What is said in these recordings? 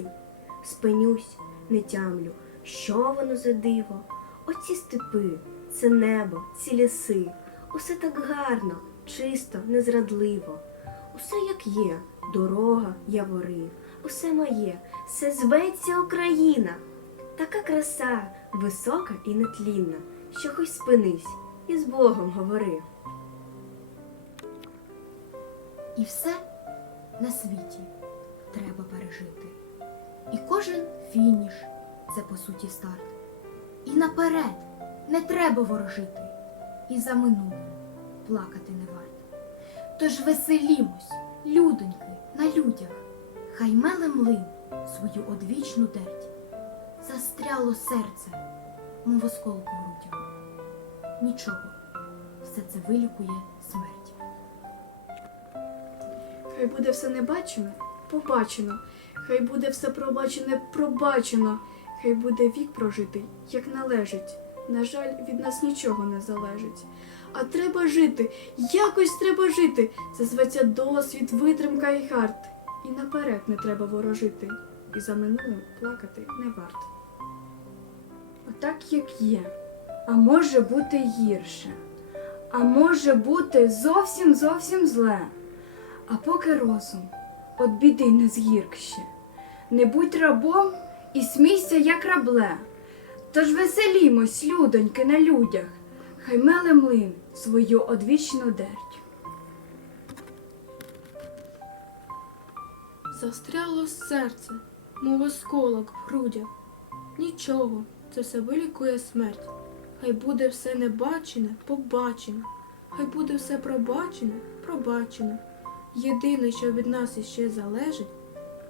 краси. Спинюсь, не тямлю, що воно за диво. Оці степи, це небо, ці ліси. Усе так гарно, чисто, незрадливо. Усе як є, дорога, явори, усе моє, все зветься Україна. Така краса, висока і нетлінна, що хоч спинись і з Богом говори. І все на світі треба пережити. І кожен фініш це по суті старт. І наперед не треба ворожити, і за минуле плакати не варто. Тож веселімось, людоньки, на людях, хай меле млин свою одвічну дерть. Застряло серце, мов осколку грудях. Нічого, все це вилікує смерть. Хай буде все небачене, побачено. Хай буде все пробачене, пробачено. Хай буде вік прожитий, як належить. На жаль, від нас нічого не залежить. А треба жити, якось треба жити. Це зветься досвід, витримка і гард. І наперед не треба ворожити. І за минулим плакати не варт. Отак, як є. А може бути гірше. А може бути зовсім зовсім зле. А поки розум от біди не згіркще. Не будь рабом і смійся, як рабле. Тож веселімось, людоньки, на людях, хай меле млин свою одвічну дерть. Застряло серце, мов осколок в грудях. Нічого, це все вилікує смерть. Хай буде все небачене, побачене. Хай буде все пробачене, пробачене. Єдине, що від нас іще залежить,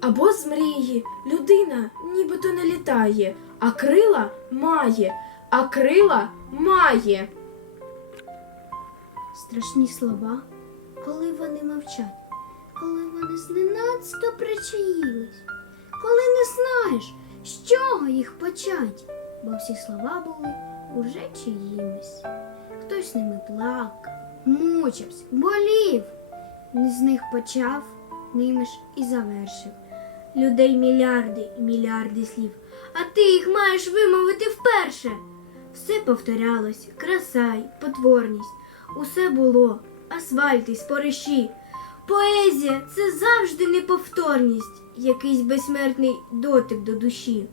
або з мрії. Людина нібито не літає, а крила має, а крила має. Страшні слова, коли вони мовчать, коли вони зненацька причаїлись, коли не знаєш, з чого їх почать, бо всі слова були уже чиїмись. Хтось ними плакав, мучився, болів, з них почав, ними ж і завершив. Людей мільярди і мільярди слів, а ти їх маєш вимовити вперше. Все повторялось, краса й потворність. Усе було, асфальти, спориші. Поезія це завжди неповторність, якийсь безсмертний дотик до душі.